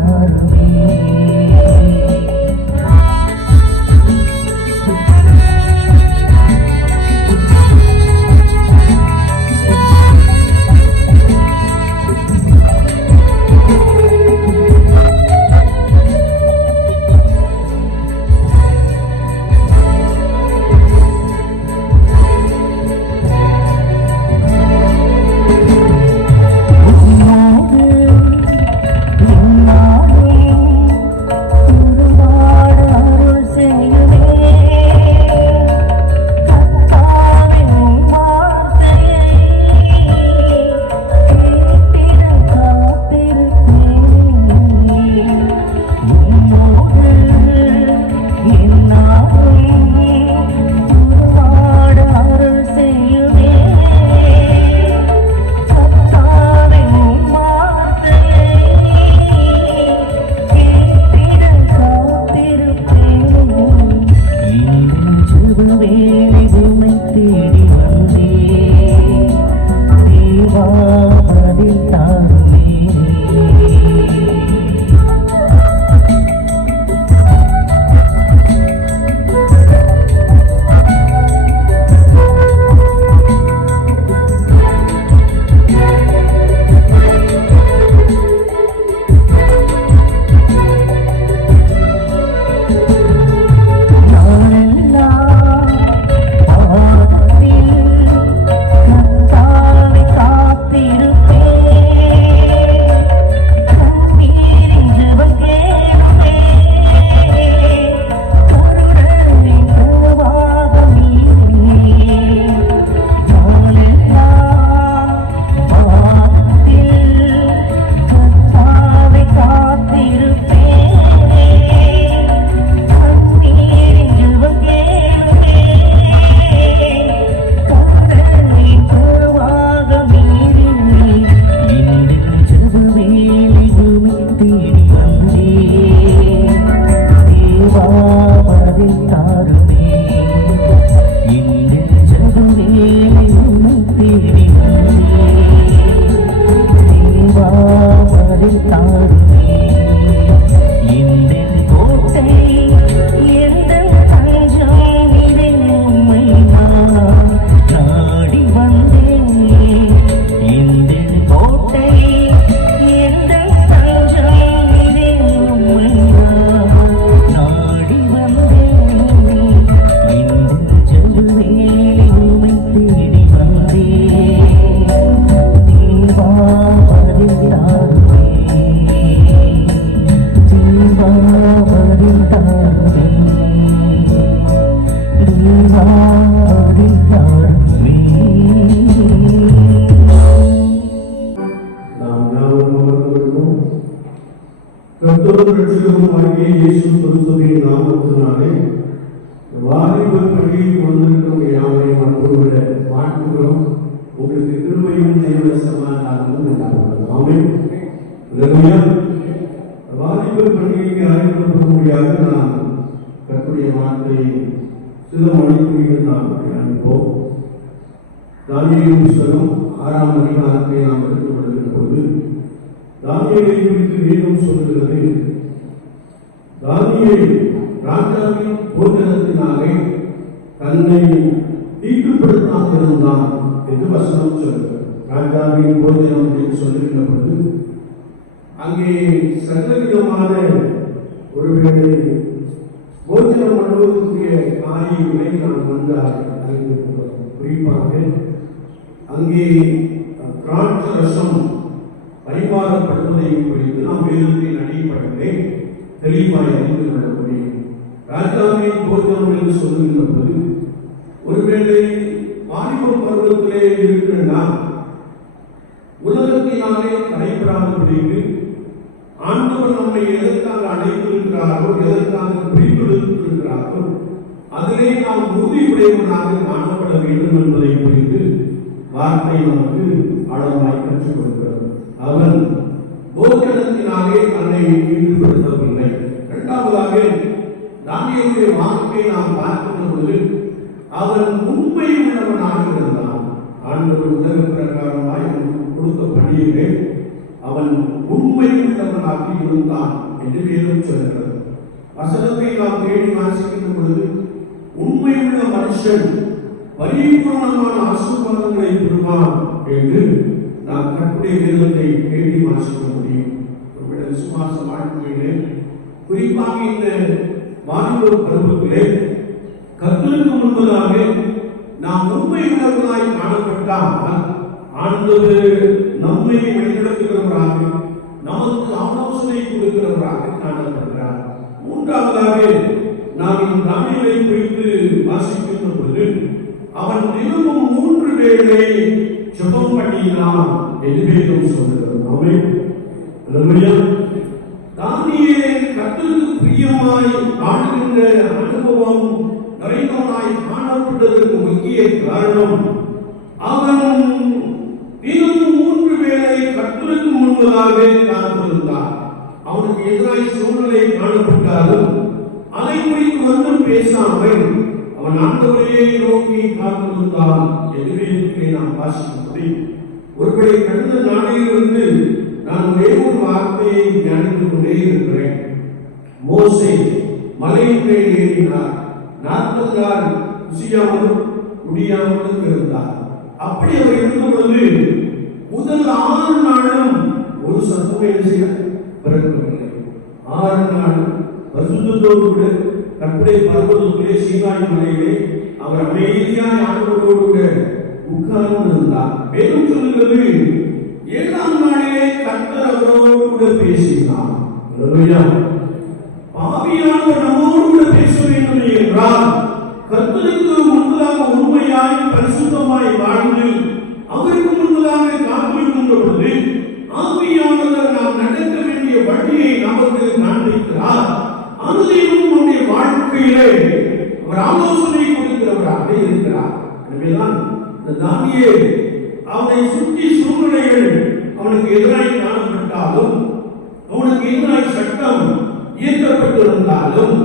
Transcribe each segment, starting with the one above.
cara Thank you. தேவனுடைய சமாதானமும் வாலிபர் பண்டிகைக்கு நாம் கற்புடைய வார்த்தை சில நாம் தியானிப்போம் தானியல் புஸ்தகம் ஆறாம் அதிகாரத்தை நாம் எடுத்துக்கொள்கிற போது தானியலை குறித்து வேதம் சொல்கிறது தானியல் ராஜாவின் போஜனத்தினாலே தன்னை தீட்டுப்படுத்தாதிருந்தான் என்று வசனம் சொல்கிறது ராஜாவின் போஜனம் என்று சொல்லுகின்ற பொழுது அங்கே சகலவிதமான ஒருவேளை போஜனம் பண்ணுவதற்குரிய காரியங்களை நான் வந்தார் குறிப்பாக அங்கே திராட்சை ரசம் பரிமாறப்படுவதை குறித்து நாம் வேதத்தின் அடிப்படையிலே தெளிவாய் அறிந்து கொள்ள முடியும். ராஜாவின் போஜனம் என்று சொல்லுகின்ற பொழுது ஒருவேளை வாலிப பருவத்திலே இருக்கிற நான் உலகத்தினாலே தடைபடாதபடிக்கு ஆண்டவர் நம்மை எதற்காக அழைத்திருக்கிறாரோ எதற்காக பிரித்தெடுத்திருக்கிறாரோ அதிலே நாம் உறுதியுடையவனாக காணப்பட வேண்டும் என்பதை குறித்து வார்த்தை நமக்கு ஆழமாய் கற்றுக் கொடுக்கிறது அவன் போஜனத்தினாலே தன்னை ஈடுபடுத்தவில்லை இரண்டாவதாக தானியனுடைய வாழ்க்கையை நாம் பார்க்கின்ற பொழுது அவன் உண்மை உள்ளவனாக இருந்தான். ஆண்டவர் உலக பிரகாரமாய் அவனுக்கு கொடுத்த பணியிலே அவன் உண்மை உள்ளவனாக இருந்தான் என்று மேலும் சொல்கிறது. வசனத்தை நாம் தேடி வாசிக்கின்ற பொழுது உண்மை உள்ள மனுஷன் பரிபூர்ணமான ஆசீர்வாதங்களை பெறுவான் என்று நாம் கற்புடைய வேதத்தை தேடி வாசிக்க முடியும். ஒருவேளை விசுவாச வாழ்க்கையிலே குறிப்பாக இந்த மாநில பருவத்திலே கத்தலுக்கு முன்பதாக நாம் உண்மை உள்ளவர்களாய் காணப்பட்டால் ஆண்டவர் நம்மை வழிநடத்துகிறவராக நமக்கு ஆலோசனை கொடுக்கிறவராக காணப்படுகிறார். மூன்றாவதாக நாம் தமிழை குறித்து வாசிக்கின்ற பொழுது அவன் தினமும் மூன்று வேளை ஜபம் பண்ணினான் என்று வேதம் சொல்கிறது. ஆமென். தானியே கர்த்தருக்கு பிரியமாய் ஆடுகின்ற அனுபவம் நிறைந்தவனாய் காணப்பட்டதற்கு முக்கிய காரணம் அவன் தினமும் மூன்று வேளை கர்த்தருக்கு முன்பதாக காத்திருந்தான் அவனுக்கு எதிராய் சூழ்நிலை காணப்பட்டாலும் அதை குறித்து வந்து பேசாமல் அவன் ஆண்டவரையே நோக்கி காத்திருந்தான் எதிரே நாம் வாசிக்க முடியும் ஒருவேளை கடந்த நாளிலிருந்து நான் ஒரே ஒரு வார்த்தையை தியானித்துக் கொண்டே இருக்கிறேன் மோசே மலையின் மேல் ஏறினார். நாற்பது நாள் குசியாமலும் குடியாமலும் இருந்தார். அப்படி அவர் இருக்கும் பொழுது முதல் ஆறு நாளும் ஒரு சத்துவம் செய்ய பிறக்கவில்லை. ஆறு நாள் பரிசுத்தத்தோடு கூட கற்பனை பர்வதத்திலே சீனாய் மலையிலே அவர் அமைதியான ஆண்டவரோடு கூட உட்கார்ந்து இருந்தார். மேலும் சொல்லுகிறது ஏழாம் நாளிலே கர்த்தர் அவரோடு கூட பேசினார் அல்லேலூயா. பாவியானவர் நம்மோடு கூட பேச வேண்டும் என்றால் கர்த்தருக்கு முன்பதாக உண்மையாய் பரிசுத்தமாய் வாழ்ந்து அவருக்கு முன்பதாக காத்திருக்கின்ற பொழுது ஆவியானவர் நாம் நடக்க வேண்டிய வழியை நமக்கு காண்பிக்கிறார் அதுலேயும் நம்முடைய வாழ்க்கையிலே அவர் ஆலோசனை கொடுக்கிறவராக இருக்கிறார் எனவேதான் இந்த தானியே அவனை சுற்றி சூழ்நிலைகள் அவனுக்கு எதிராக காணப்பட்டாலும் அவனுக்கு எதிராக சட்டம் இயக்கப்பட்டிருந்தாலும்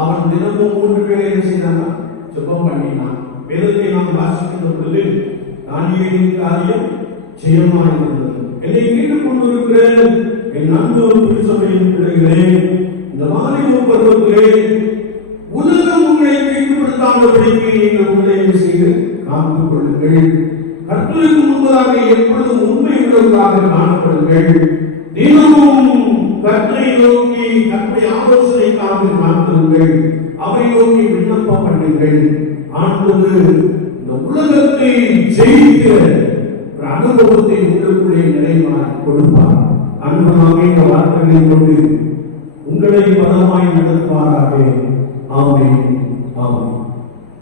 அவன் தினமும் மூன்று பேரை என்ன செய்தான்? ஜெபம் பண்ணினான். வேதத்தை நாம் வாசிக்கின்ற பொழுது தானியேலின் காரியம் ஜெயமாய் என்னை கேட்டுக் கொண்டிருக்கிற என் அன்பு திருச்சபையின் பிள்ளைகளே இந்த வாலிப பருவத்திலே உலகம் உங்களை கீழ்ப்படுத்தாதபடிக்கு நீங்கள் உங்களை செய்து காத்துக் கொள்ளுங்கள். கர்த்தருக்கு முன்பதாக எப்பொழுதும் உண்மை உள்ளவர்களாக காணப்படுங்கள். தினமும் கற்றை நோக்கி கற்றை ஆலோசனைக்காக காத்திருங்கள் அவை நோக்கி விண்ணப்பம் பண்ணுங்கள். ஆண்டது இந்த உலகத்தை ஜெயிக்கிற ஒரு அனுபவத்தை உங்களுக்குள்ளே நிறைவாய் கொடுப்பார். அன்பமாக இந்த வார்த்தைகளை கொண்டு உங்களை பலமாய் நடத்துவாராக. ஆமே ஆமே